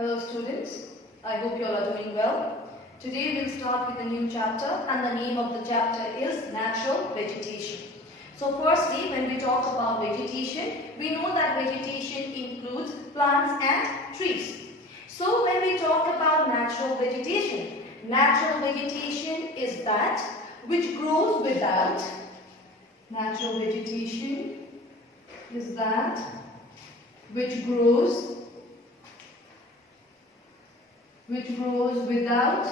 Hello students, I hope you all are doing well. Today we'll start with a new chapter and the name of the chapter is Natural Vegetation. So firstly, when we talk about vegetation, we know that vegetation includes plants and trees. So when we talk about natural vegetation is that which grows without, natural vegetation is that which grows without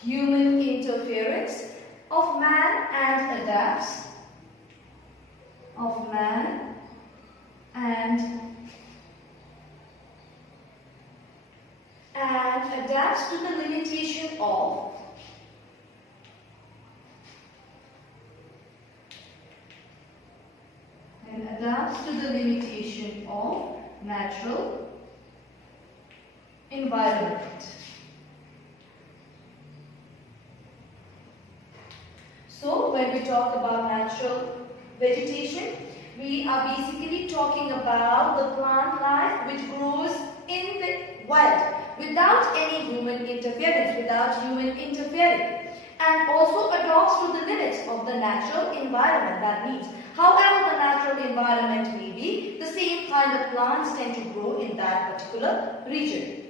human interference of man and adapts to the limitation of natural environment. So when we talk about natural vegetation, we are basically talking about the plant life which grows in the wild without any human interference, and also adapts to the limits of the natural environment that needs. However the natural environment may be, the same kind of plants tend to grow in that particular region.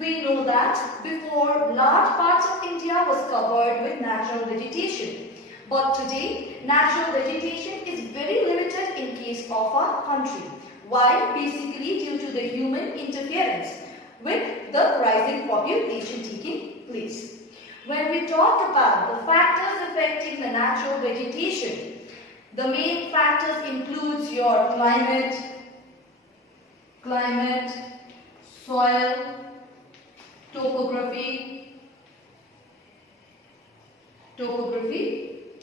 We know that before, large parts of India was covered with natural vegetation. But today, natural vegetation is very limited in case of our country. Why? Basically due to the human interference with the rising population taking place. When we talk about the factors affecting the natural vegetation, the main factors includes your climate, soil, topography,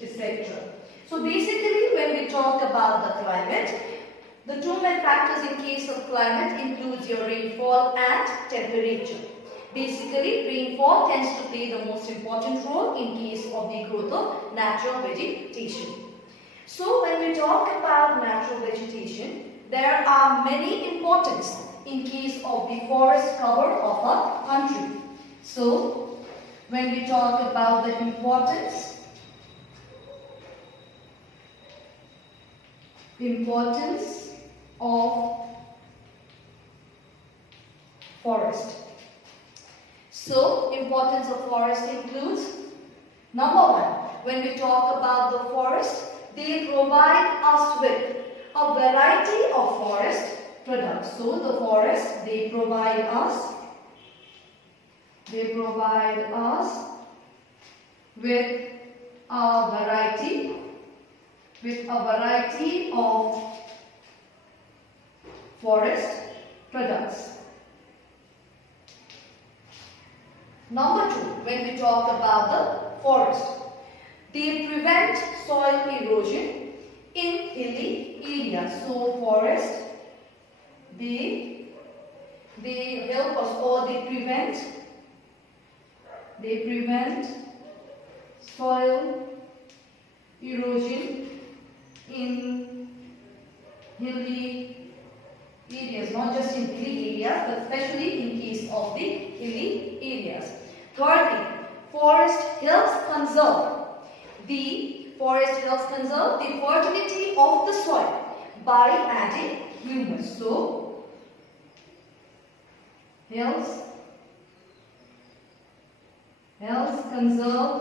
etc. So basically when we talk about the climate, the two main factors in case of climate includes your rainfall and temperature. Basically, rainfall tends to play the most important role in case of the growth of natural vegetation. So when we talk about natural vegetation, there are many importance in case of the forest cover of a country. So when we talk about the importance of forest. So, importance of forest includes, number one, when we talk about the forest, they provide us with a variety of forest products. So, the forest, they provide us with a variety of forest products. Number two, when we talk about the forest, they prevent soil erosion in hilly areas. So forest, they help us, or they prevent soil erosion in hilly areas, not just in hilly areas, but especially in case of the hilly areas. Thirdly, forest helps conserve the fertility of the soil by adding humus. So, helps conserve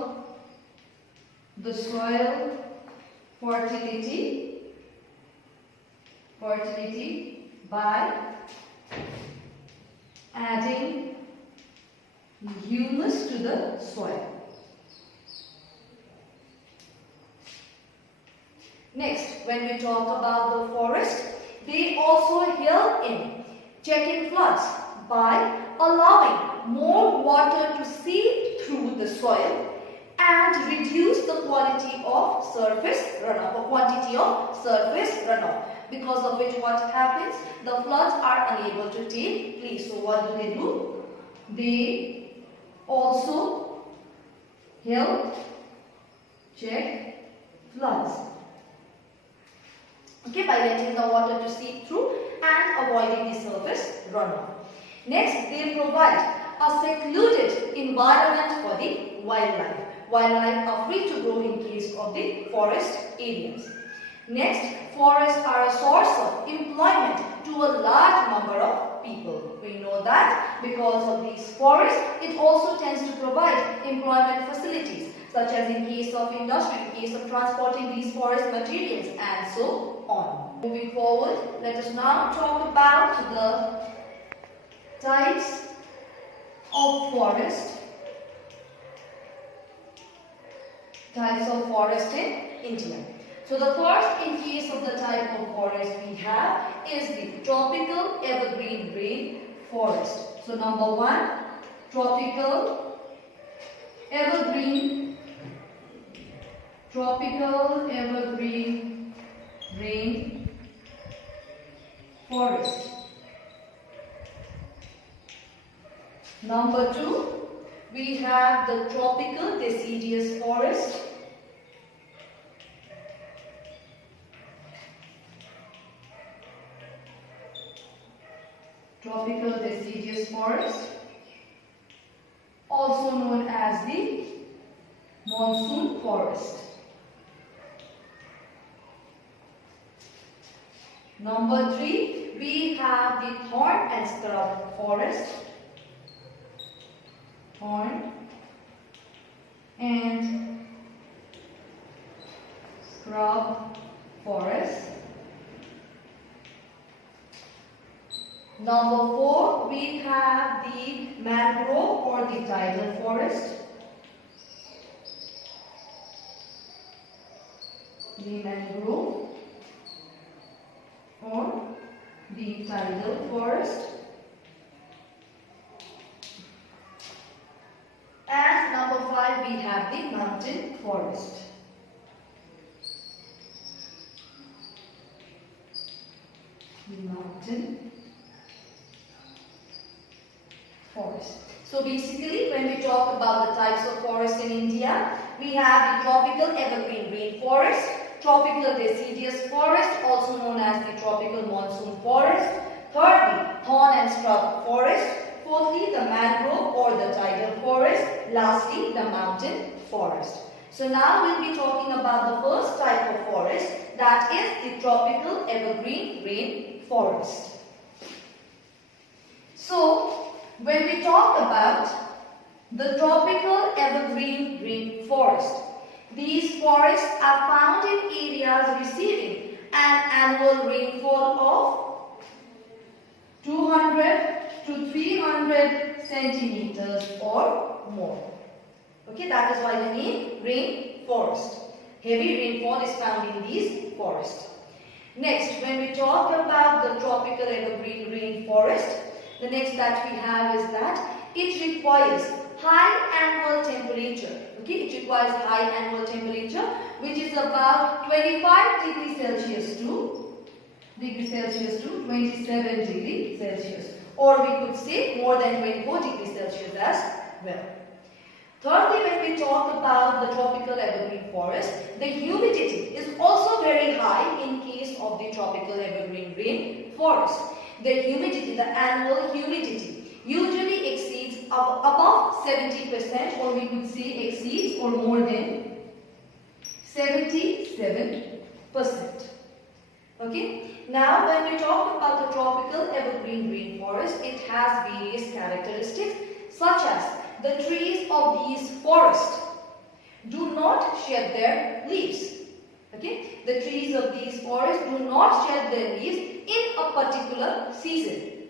the soil fertility by adding humus to the soil. Next, when we talk about the forest, they also help in checking floods by allowing more water to seep through the soil and reduce the quality of surface runoff, or quantity of surface runoff, because of which what happens, the floods are unable to take place. So what do? They also help check floods. Okay, by letting the water to seep through and avoiding the surface runoff. Next, they provide a secluded environment for the wildlife. Wildlife are free to grow in case of the forest areas. Next, forests are a source of employment to a large number of people. We know that because of these forests, it also tends to provide employment facilities, such as in case of industry, in case of transporting these forest materials, and so on. Moving forward, let us now talk about the types of forest. Types of forest in India. So the first, in case of the type of forest we have, is the tropical evergreen rainforest. So number one, tropical evergreen rainforest. Number two, we have the tropical deciduous forest. Tropical deciduous forest, also known as the monsoon forest. Number three, we have the thorn and scrub forest. Thorn and scrub forest. Number four, we have the mangrove or the tidal forest. The mangrove or the tidal forest. And number five, we have the mountain forest. The mountain forest. So basically, when we talk about the types of forests in India, we have the tropical evergreen rainforest, tropical deciduous forest, also known as the tropical monsoon forest. Thirdly, thorn and scrub forest. Fourthly, the mangrove or the tidal forest. Lastly, the mountain forest. So now we'll be talking about the first type of forest, that is the tropical evergreen rainforest. So, when we talk about the tropical evergreen rainforest, these forests are found in areas receiving an annual rainfall of 200 to 300 centimeters or more. Okay, that is why the name rainforest. Heavy rainfall is found in these forests. Next, when we talk about the tropical evergreen rainforest, the next that we have is that it requires high annual temperature. Okay, it requires high annual temperature, which is about 25 degrees Celsius to 27 degrees Celsius, or we could say more than 24 degrees Celsius as well. Thirdly, when we talk about the tropical evergreen forest, the humidity is also very high in case of the tropical evergreen rainforest. The humidity, the annual humidity, usually exceeds above 70%, or we could say exceeds or more than 77%. Okay. Now, when we talk about the tropical evergreen rainforest, it has various characteristics, such as the trees of these forests do not shed their leaves. Okay, the trees of these forests do not shed their leaves in a particular season.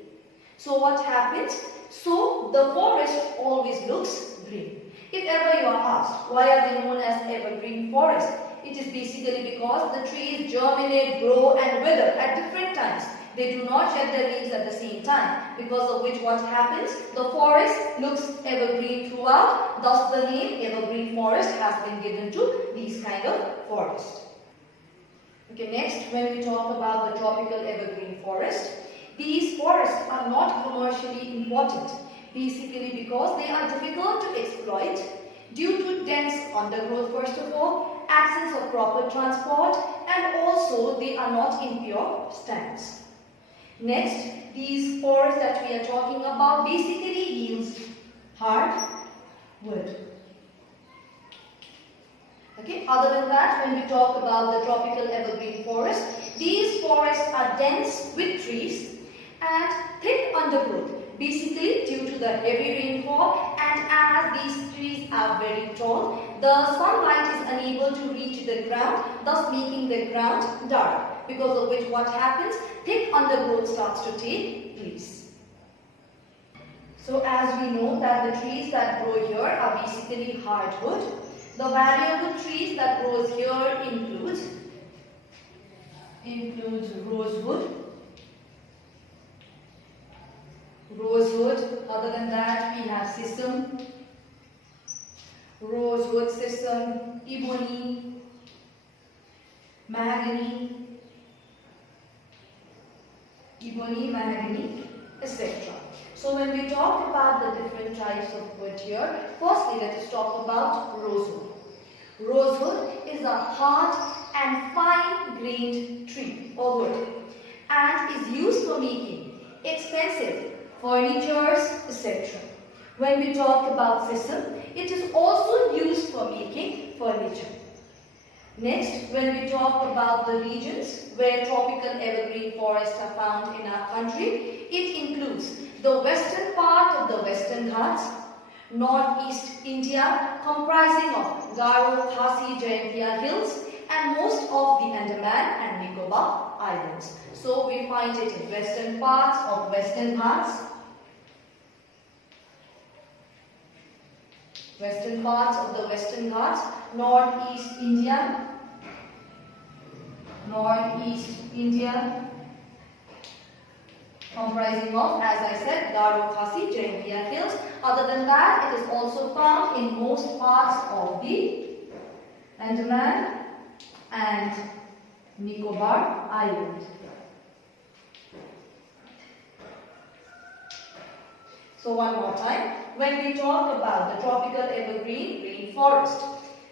So what happens? So the forest always looks green. If ever you are asked, why are they known as evergreen forests? It is basically because the trees germinate, grow and wither at different times. They do not shed their leaves at the same time, because of which what happens? The forest looks evergreen throughout. Thus the name evergreen forest has been given to these kind of forests. Okay, next, when we talk about the tropical evergreen forest, these forests are not commercially important, basically because they are difficult to exploit. due to dense undergrowth first of all, absence of proper transport, and also they are not in pure stands. Next, these forests that we are talking about basically yields hard wood. Okay, other than that, when we talk about the tropical evergreen forest, these forests are dense with trees and thick undergrowth, basically due to the heavy rainfall, and as these trees are very tall, the sunlight is unable to reach the ground, thus making the ground dark, because of which what happens, thick undergrowth starts to take place. So as we know that the trees that grow here are basically hardwood. The valuable trees that grows here includes rosewood. Other than that, we have sisum, rosewood, sisum, ebony, mahogany, etc. So when we talk about the different types of wood here, firstly let us talk about rosewood. Rosewood is a hard and fine-grained tree or wood and is used for making expensive furnitures, etc. When we talk about sisum, it is also used for making furniture. Next, when we talk about the regions where tropical evergreen forests are found in our country, it includes the western part of the Western Ghats, northeast India comprising of Garo, Khasi, Jaintia hills, and most of the Andaman and Nicobar Islands. So we find it in western parts of Western Ghats, northeast India, comprising of, as I said, Garo, Khasi, Jaintia hills. Other than that, it is also found in most parts of the Andaman and Nicobar Islands. So one more time, when we talk about the tropical evergreen rainforest,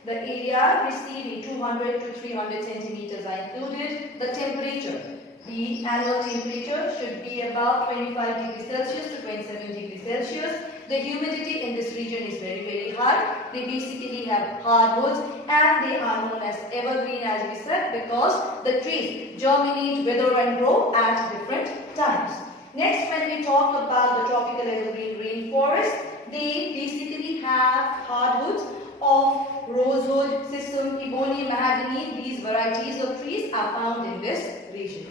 the area receiving 200 to 300 centimeters are included. The temperature, the annual temperature should be about 25 degrees Celsius to 27 degrees Celsius. The humidity in this region is very, very high. They basically have hardwoods and they are known as evergreen, as we said, because the trees germinate, wither and grow at different times. Next, when we talk about the tropical evergreen rainforest, they basically have hardwoods of rosewood, sisum, ebony, mahogany. These varieties of trees are found in this region.